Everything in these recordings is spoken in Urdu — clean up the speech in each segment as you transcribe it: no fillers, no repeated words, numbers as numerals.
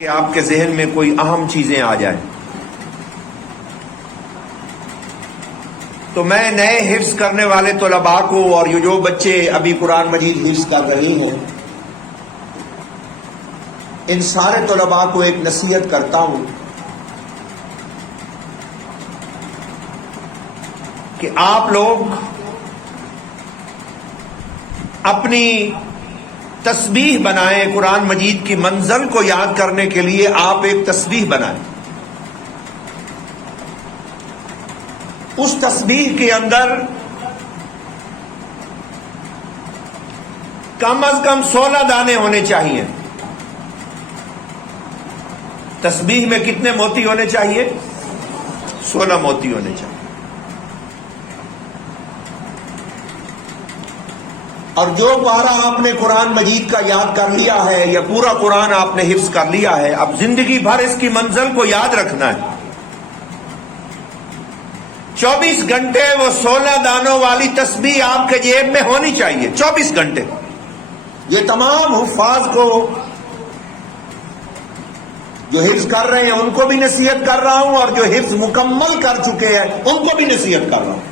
کہ آپ کے ذہن میں کوئی اہم چیزیں آ جائیں تو میں نئے حفظ کرنے والے طلباء کو اور یہ جو بچے ابھی قرآن مجید حفظ کر رہے ہیں ان سارے طلباء کو ایک نصیحت کرتا ہوں کہ آپ لوگ اپنی تسبیح بنائیں. قرآن مجید کی منزل کو یاد کرنے کے لیے آپ ایک تسبیح بنائیں. اس تسبیح کے اندر کم از کم 16 دانے ہونے چاہیے. تسبیح میں کتنے موتی ہونے چاہیے؟ 16 موتی ہونے چاہیے. اور جو پارہ آپ نے قرآن مجید کا یاد کر لیا ہے یا پورا قرآن آپ نے حفظ کر لیا ہے، اب زندگی بھر اس کی منزل کو یاد رکھنا ہے. 24 گھنٹے وہ 16 دانوں والی تسبیح آپ کے جیب میں ہونی چاہیے. 24 گھنٹے. یہ تمام حفاظ کو جو حفظ کر رہے ہیں ان کو بھی نصیحت کر رہا ہوں، اور جو حفظ مکمل کر چکے ہیں ان کو بھی نصیحت کر رہا ہوں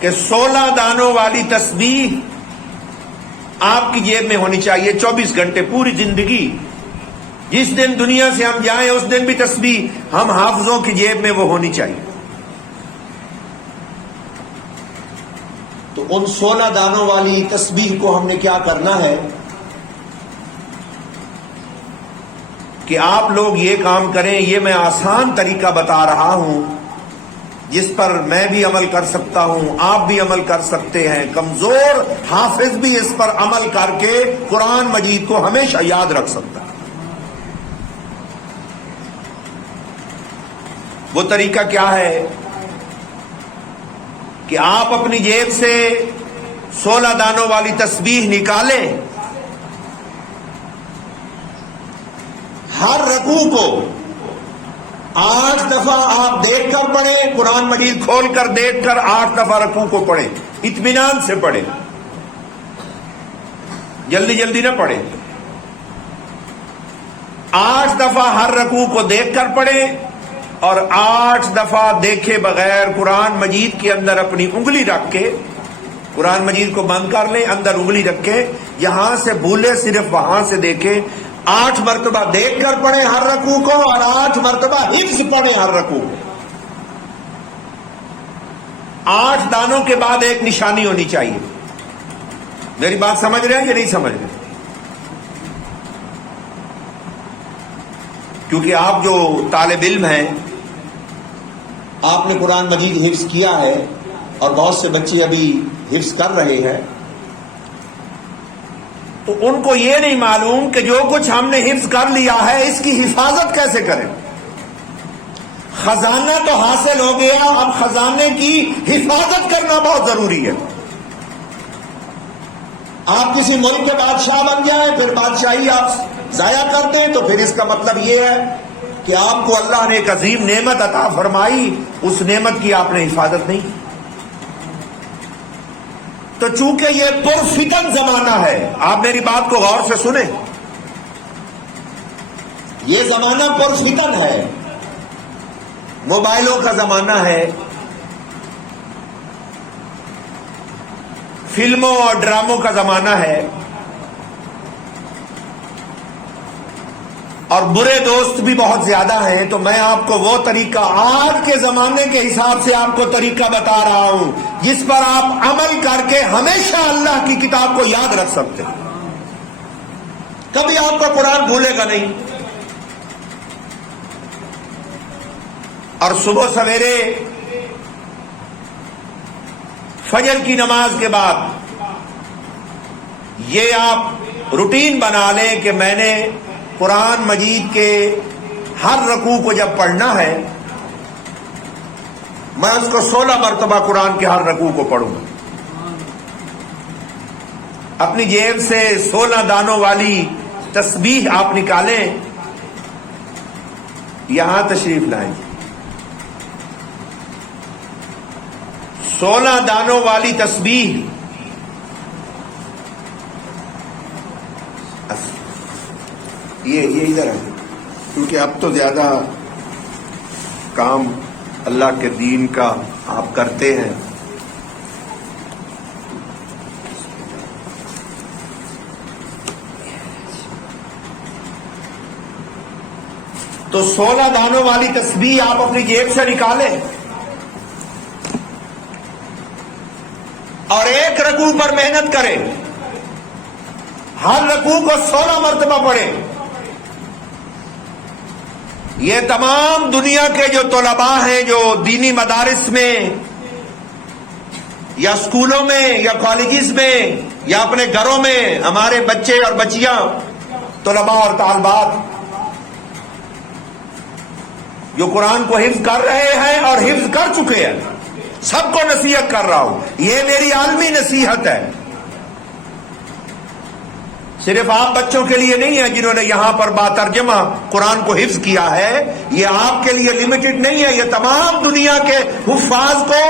کہ 16 دانوں والی تسبیح آپ کی جیب میں ہونی چاہیے 24 گھنٹے. پوری زندگی جس دن دنیا سے ہم جائیں اس دن بھی تسبیح ہم حافظوں کی جیب میں وہ ہونی چاہیے. تو ان 16 دانوں والی تسبیح کو ہم نے کیا کرنا ہے کہ آپ لوگ یہ کام کریں. یہ میں آسان طریقہ بتا رہا ہوں جس پر میں بھی عمل کر سکتا ہوں، آپ بھی عمل کر سکتے ہیں. کمزور حافظ بھی اس پر عمل کر کے قرآن مجید کو ہمیشہ یاد رکھ سکتا ہے. وہ طریقہ کیا ہے کہ آپ اپنی جیب سے 16 دانوں والی تسبیح نکالیں. ہر رکوع کو 8 دفعہ آپ دیکھ کر پڑھیں. قرآن مجید کھول کر دیکھ کر 8 دفعہ رکوع کو پڑھیں. اطمینان سے پڑھیں، جلدی جلدی نہ پڑھیں. 8 دفعہ ہر رکوع کو دیکھ کر پڑھیں اور 8 دفعہ دیکھے بغیر قرآن مجید کے اندر اپنی انگلی رکھ کے قرآن مجید کو بند کر لیں، اندر انگلی رکھیں، یہاں سے بھولے صرف وہاں سے دیکھیں. 8 مرتبہ دیکھ کر پڑھیں ہر رکوع کو اور 8 مرتبہ حفظ پڑھیں ہر رکوع کو. 8 دانوں کے بعد ایک نشانی ہونی چاہیے. میری بات سمجھ رہے ہیں کہ نہیں سمجھ رہے؟ کیونکہ آپ جو طالب علم ہیں، آپ نے قرآن مجید حفظ کیا ہے اور بہت سے بچے ابھی حفظ کر رہے ہیں، تو ان کو یہ نہیں معلوم کہ جو کچھ ہم نے حفظ کر لیا ہے اس کی حفاظت کیسے کریں. خزانہ تو حاصل ہو گیا، اب خزانے کی حفاظت کرنا بہت ضروری ہے. آپ کسی ملک کے بادشاہ بن جائیں پھر بادشاہی آپ ضائع کر دیں تو پھر اس کا مطلب یہ ہے کہ آپ کو اللہ نے ایک عظیم نعمت عطا فرمائی، اس نعمت کی آپ نے حفاظت نہیں کی. تو چونکہ یہ پرفتن زمانہ ہے، آپ میری بات کو غور سے سنیں، یہ زمانہ پرفتن ہے. موبائلوں کا زمانہ ہے، فلموں اور ڈراموں کا زمانہ ہے، اور برے دوست بھی بہت زیادہ ہیں. تو میں آپ کو وہ طریقہ آج کے زمانے کے حساب سے آپ کو طریقہ بتا رہا ہوں جس پر آپ عمل کر کے ہمیشہ اللہ کی کتاب کو یاد رکھ سکتے ہیں. کبھی آپ کا قرآن بھولے گا نہیں. اور صبح سویرے فجر کی نماز کے بعد یہ آپ روٹین بنا لیں کہ میں نے قرآن مجید کے ہر رکوع کو جب پڑھنا ہے میں اس کو 16 مرتبہ قرآن کے ہر رکوع کو پڑھوں گا. اپنی جیب سے 16 دانوں والی تسبیح آپ نکالیں، یہاں تشریف لائیں. 16 دانوں والی تسبیح یہ ادھر ہے، کیونکہ اب تو زیادہ کام اللہ کے دین کا آپ کرتے ہیں. تو 16 دانوں والی تسبیح آپ اپنی جیب سے نکالیں اور ایک رکوع پر محنت کریں، ہر رکوع کو 16 مرتبہ پڑھیں. یہ تمام دنیا کے جو طلباء ہیں جو دینی مدارس میں یا اسکولوں میں یا کالجز میں یا اپنے گھروں میں ہمارے بچے اور بچیاں طلباء اور طالبات جو قرآن کو حفظ کر رہے ہیں اور حفظ کر چکے ہیں، سب کو نصیحت کر رہا ہوں. یہ میری عالمی نصیحت ہے، صرف آپ بچوں کے لیے نہیں ہے جنہوں نے یہاں پر باترجمہ قرآن کو حفظ کیا ہے. یہ آپ کے لیے لمیٹڈ نہیں ہے، یہ تمام دنیا کے حفاظ کو،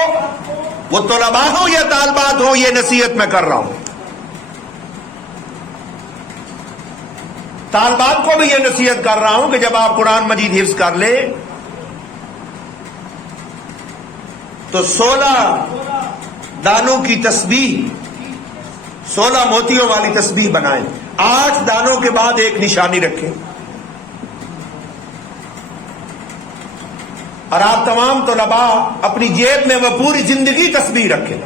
وہ طلباء ہوں یا طالبات ہوں، یہ نصیحت میں کر رہا ہوں. طالبات کو بھی یہ نصیحت کر رہا ہوں کہ جب آپ قرآن مجید حفظ کر لیں تو 16 دانوں کی تسبیح، 16 موتیوں والی تسبیح بنائیں. 8 دانوں کے بعد ایک نشانی رکھیں اور آپ تمام طلباء اپنی جیب میں وہ پوری زندگی تسبیح رکھیں.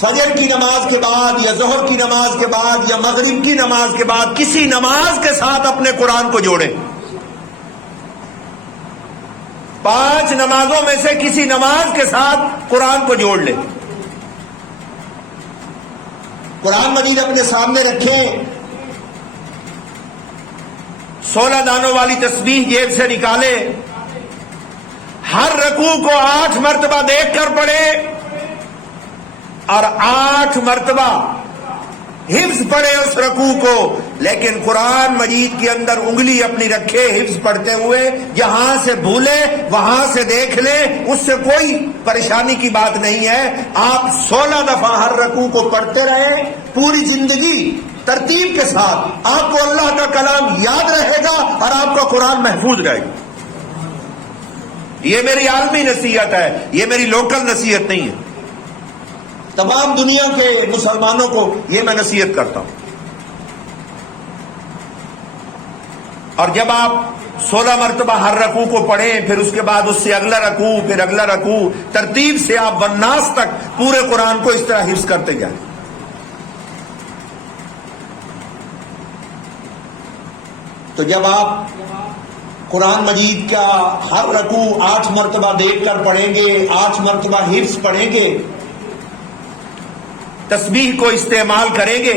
فجر کی نماز کے بعد یا ظہر کی نماز کے بعد یا مغرب کی نماز کے بعد کسی نماز کے ساتھ اپنے قرآن کو جوڑیں. 5 نمازوں میں سے کسی نماز کے ساتھ قرآن کو جوڑ لیں. قرآن مجید اپنے سامنے رکھیں، 16 دانوں والی تسبیح جیب سے نکالیں، ہر رکوع کو 8 مرتبہ دیکھ کر پڑھیں اور 8 مرتبہ حفظ پڑھے اس رکوع کو. لیکن قرآن مجید کے اندر انگلی اپنی رکھے حفظ پڑھتے ہوئے، جہاں سے بھولے وہاں سے دیکھ لے، اس سے کوئی پریشانی کی بات نہیں ہے. آپ 16 دفعہ ہر رکوع کو پڑھتے رہیں پوری زندگی ترتیب کے ساتھ. آپ کو اللہ کا کلام یاد رہے گا اور آپ کا قرآن محفوظ رہے گا. یہ میری عالمی نصیحت ہے، یہ میری لوکل نصیحت نہیں ہے. تمام دنیا کے مسلمانوں کو یہ میں نصیحت کرتا ہوں. اور جب آپ 16 مرتبہ ہر رکوع کو پڑھیں، پھر اس کے بعد اس سے اگلا رکوع، پھر اگلا رکوع، ترتیب سے آپ والناس تک پورے قرآن کو اس طرح حفظ کرتے جائیں. تو جب آپ قرآن مجید کا ہر رکوع 8 مرتبہ دیکھ کر پڑھیں گے، 8 مرتبہ حفظ پڑھیں گے، تسبیح کو استعمال کریں گے،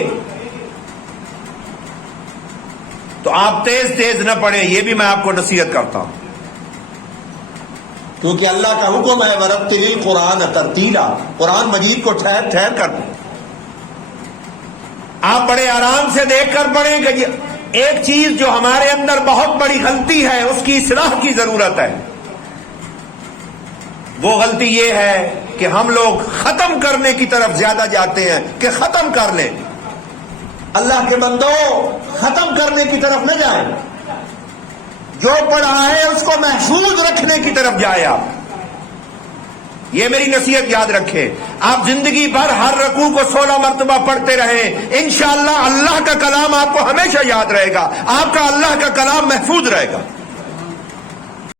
تو آپ تیز تیز نہ پڑھیں. یہ بھی میں آپ کو نصیحت کرتا ہوں، کیونکہ اللہ کا حکم ہے وَرَتِّلِ الْقُرْآنَ تَرْتِیلًا، قرآن مجید کو ٹھہر ٹھہر کر پڑھیں. آپ بڑے آرام سے دیکھ کر پڑھیں. کہ ایک چیز جو ہمارے اندر بہت بڑی غلطی ہے، اس کی اصلاح کی ضرورت ہے. وہ غلطی یہ ہے کہ ہم لوگ ختم کرنے کی طرف زیادہ جاتے ہیں کہ ختم کر لیں. اللہ کے بندو، ختم کرنے کی طرف نہ جائیں، جو پڑھا ہے اس کو محفوظ رکھنے کی طرف جائے. آپ یہ میری نصیحت یاد رکھیں. آپ زندگی بھر ہر رکوع کو 16 مرتبہ پڑھتے رہیں، انشاءاللہ اللہ کا کلام آپ کو ہمیشہ یاد رہے گا، آپ کا اللہ کا کلام محفوظ رہے گا.